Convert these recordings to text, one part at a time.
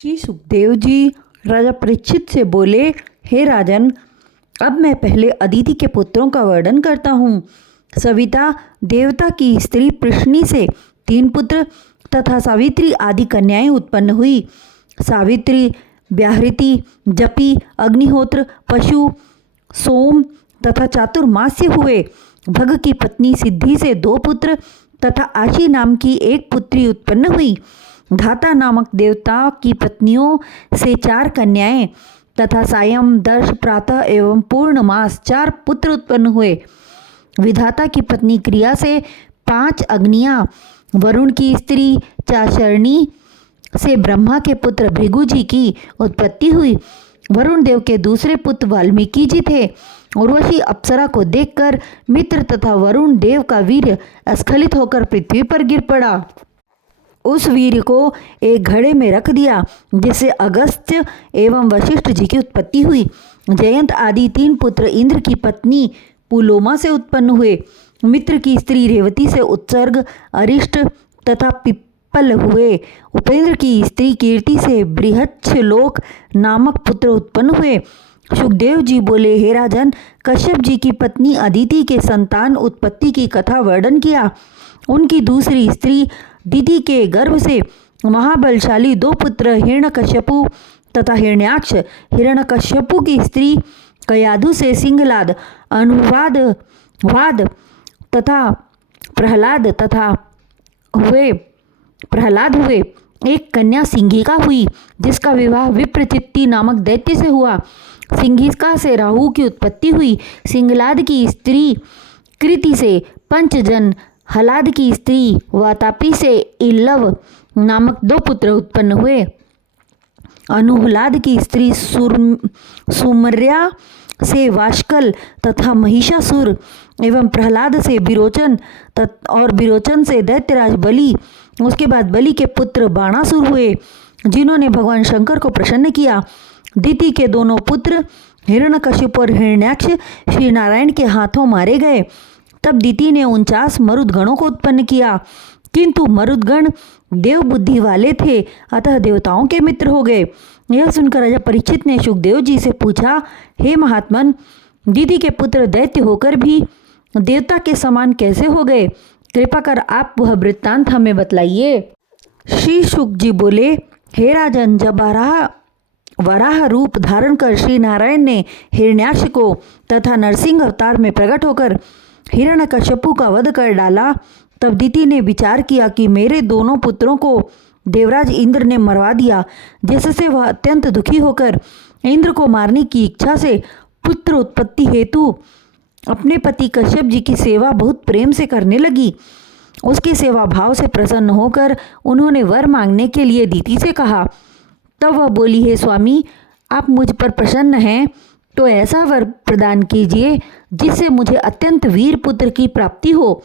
श्री सुखदेव जी राजा परीक्षित से बोले, हे राजन, अब मैं पहले अदिति के पुत्रों का वर्णन करता हूँ। सविता देवता की स्त्री पृश्नी से 3 पुत्र तथा सावित्री आदि कन्याएं उत्पन्न हुई। सावित्री, व्याहृति, जपी, अग्निहोत्र, पशु, सोम तथा चातुर्मास्य हुए। भग की पत्नी सिद्धि से 2 पुत्र तथा आशी नाम की 1 पुत्री उत्पन्न हुई। धाता नामक देवता की पत्नियों से 4 कन्याएं तथा सायं, दर्श, प्रातः एवं पूर्णमास 4 पुत्र उत्पन्न हुए। विधाता की पत्नी क्रिया से 5 अग्नियां, वरुण की स्त्री चाशरणी से ब्रह्मा के पुत्र भृगु जी की उत्पत्ति हुई। वरुण देव के दूसरे पुत्र वाल्मीकि जी थे। उर्वशी अप्सरा को देखकर मित्र तथा वरुण देव का वीर्य स्खलित होकर पृथ्वी पर गिर पड़ा। उस वीर्य को एक घड़े में रख दिया, जिससे अगस्त्य एवं वशिष्ठ जी की उत्पत्ति हुई। जयंत आदि 3 पुत्र इंद्र की पत्नी पुलोमा से उत्पन्न हुए। मित्र की स्त्री रेवती से उत्सर्ग, अरिष्ट तथा पिप्पल हुए। उपेंद्र की स्त्री कीर्ति से बृहच्छलोक नामक पुत्र उत्पन्न हुए। सुखदेव जी बोले, हे राजन, कश्यप जी की पत्नी अदिति के संतान उत्पत्ति की कथा वर्णन किया। उनकी दूसरी स्त्री दिति के गर्भ से महाबलशाली 2 पुत्र हिरण्यकश्यपु तथा हिरण्याक्ष। हिरण्यकश्यपु की स्त्री कयाधु से सिंहलाद, अनुवाद, वाद तथा प्रहलाद हुए। एक कन्या सिंघिका हुई, जिसका विवाह विप्रचित्ति नामक दैत्य से हुआ। सिंघिका से राहु की उत्पत्ति हुई। सिंहलाद की स्त्री कृति से पंचजन, हलाद की स्त्री वातापी से इल्लव नामक 2 पुत्र उत्पन्न हुए। अनुहलाद की स्त्री सुमर्या से वाष्कल तथा महिषासुर एवं प्रहलाद से विरोचन और विरोचन से दैत्यराज बलि। उसके बाद बलि के पुत्र बाणासुर हुए, जिन्होंने भगवान शंकर को प्रसन्न किया। दिति के दोनों पुत्र हिरण्यकशिप और हिरण्याक्ष श्री नारायण के हाथों मारे गए। तब दिति ने 49 मरुदगणों को उत्पन्न किया, किंतु मरुदगण देव बुद्धि वाले थे, अतः देवताओं के मित्र हो गए। यह सुनकर राजा परीक्षित ने सुखदेव जी से पूछा, हे महात्मन, दिति के पुत्र दैत्य होकर भी देवता के समान कैसे हो गए? कृपा कर आप वह वृत्तांत हमें बतलाइए। श्री शुक जी बोले, हे राजन, जब वराह रूप धारण कर श्री नारायण ने हिरण्याक्ष को तथा नरसिंह अवतार में प्रकट होकर हिरण्यकश्यपु का वध कर डाला, तब दिति ने विचार किया कि मेरे दोनों पुत्रों को देवराज इंद्र ने मरवा दिया, जिससे वह अत्यंत दुखी होकर इंद्र को मारने की इच्छा से पुत्र उत्पत्ति हेतु अपने पति कश्यप जी की सेवा बहुत प्रेम से करने लगी। उसकी सेवा भाव से प्रसन्न होकर उन्होंने वर मांगने के लिए दिति से कहा। तब वह बोली, हे स्वामी, आप मुझ पर प्रसन्न हैं तो ऐसा वर प्रदान कीजिए जिससे मुझे अत्यंत वीर पुत्र की प्राप्ति हो,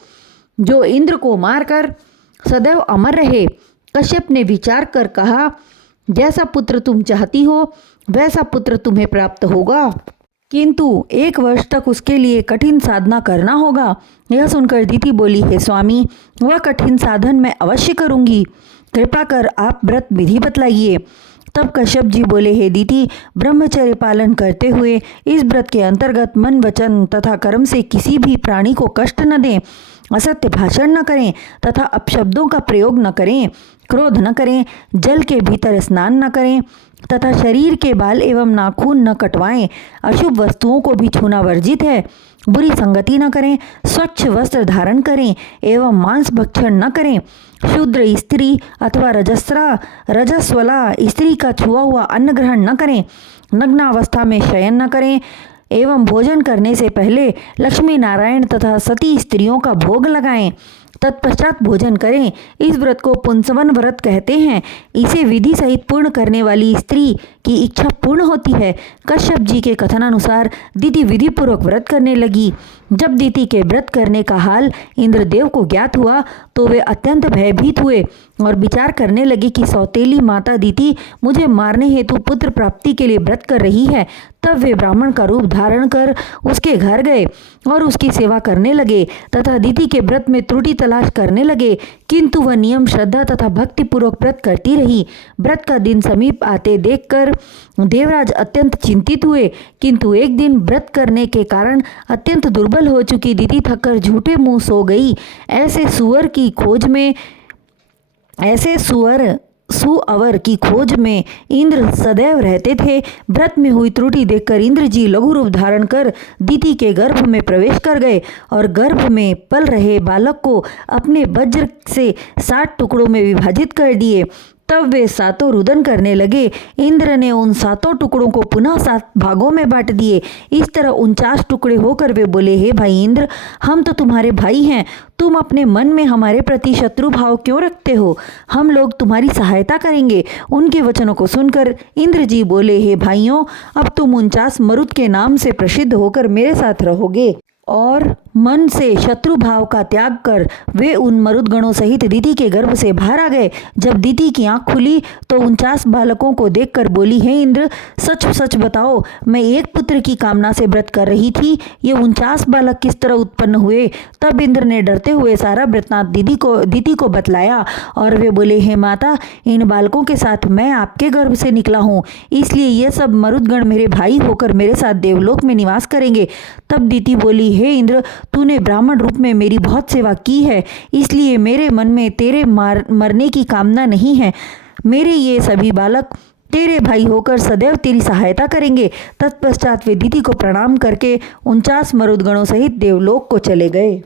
जो इंद्र को मारकर सदैव अमर रहे। कश्यप ने विचार कर कहा, जैसा पुत्र तुम चाहती हो वैसा पुत्र तुम्हें प्राप्त होगा, किंतु 1 वर्ष तक उसके लिए कठिन साधना करना होगा। यह सुनकर दिति बोली, हे स्वामी, वह कठिन साधन मैं अवश्य करूंगी, कृपा कर आप व्रत विधि बतलाइए। तब कश्यप जी बोले, हे दिति, ब्रह्मचर्य पालन करते हुए इस व्रत के अंतर्गत मन, वचन तथा कर्म से किसी भी प्राणी को कष्ट न दें, असत्य भाषण न करें तथा अपशब्दों का प्रयोग न करें, क्रोध न करें, जल के भीतर स्नान न करें तथा शरीर के बाल एवं नाखून न कटवाएं, अशुभ वस्तुओं को भी छूना वर्जित है, बुरी संगति न करें, स्वच्छ वस्त्र धारण करें एवं मांस भक्षण न करें, शूद्र स्त्री अथवा रजस्वला स्त्री का छुआ हुआ अन्न ग्रहण न करें, नग्नावस्था में शयन न करें एवं भोजन करने से पहले लक्ष्मी नारायण तथा सती स्त्रियों का भोग लगाएं, तत्पश्चात भोजन करें। इस व्रत को पुंसवन व्रत कहते हैं। इसे विधि सहित पूर्ण करने वाली स्त्री की इच्छा पूर्ण होती है। कश्यप जी के कथनानुसार दिति विधि पूर्वक व्रत करने लगी। जब दिति के व्रत करने का हाल इंद्रदेव को ज्ञात हुआ तो वे अत्यंत भयभीत हुए और विचार करने लगे कि सौतेली माता दिति मुझे मारने हेतु पुत्र प्राप्ति के लिए व्रत कर रही है। तब वे ब्राह्मण का रूप धारण कर उसके घर गए और उसकी सेवा करने लगे तथा दिति के व्रत में त्रुटि तलाश करने लगे, किंतु वह नियम, श्रद्धा तथा भक्ति पूर्वक व्रत करती रही। व्रत का दिन समीप आते देखकर देवराज अत्यंत चिंतित हुए, किंतु एक दिन व्रत करने के कारण अत्यंत दुर्बल हो चुकी दिति थककर झूठे मुंह सो गई। ऐसे सुअवर की खोज में इंद्र सदैव रहते थे। व्रत में हुई त्रुटि देखकर इंद्र जी लघु रूप धारण कर दिति के गर्भ में प्रवेश कर गए और गर्भ में पल रहे बालक को अपने वज्र से 60 टुकड़ों में विभाजित कर दिए। तब वे सातों रुदन करने लगे। इंद्र ने उन 7 टुकड़ों को पुनः 7 भागों में बांट दिए। इस तरह 49 टुकड़े होकर वे बोले, हे भाई इंद्र, हम तो तुम्हारे भाई हैं, तुम अपने मन में हमारे प्रति शत्रु भाव क्यों रखते हो? हम लोग तुम्हारी सहायता करेंगे। उनके वचनों को सुनकर इंद्र जी बोले, हे भाइयों, अब तुम 49 मरुत के नाम से प्रसिद्ध होकर मेरे साथ रहोगे। और मन से शत्रु भाव का त्याग कर वे उन मरुदगणों सहित दिति के गर्भ से बाहर आ गए। जब दिति की आंख खुली तो 49 बालकों को देखकर बोली, हे इंद्र, सच सच बताओ, मैं एक पुत्र की कामना से व्रत कर रही थी, ये 49 बालक किस तरह उत्पन्न हुए? तब इंद्र ने डरते हुए सारा वृत्तांत दिति को बतलाया और वे बोले, हे माता, इन बालकों के साथ मैं आपके गर्भ से निकला हूँ, इसलिए ये सब मरुदगण मेरे भाई होकर मेरे साथ देवलोक में निवास करेंगे। तब दिति बोली, हे इंद्र, तूने ब्राह्मण रूप में मेरी बहुत सेवा की है, इसलिए मेरे मन में तेरे मरने की कामना नहीं है। मेरे ये सभी बालक तेरे भाई होकर सदैव तेरी सहायता करेंगे। तत्पश्चात वे दिति को प्रणाम करके 49 मरुदगणों सहित देवलोक को चले गए।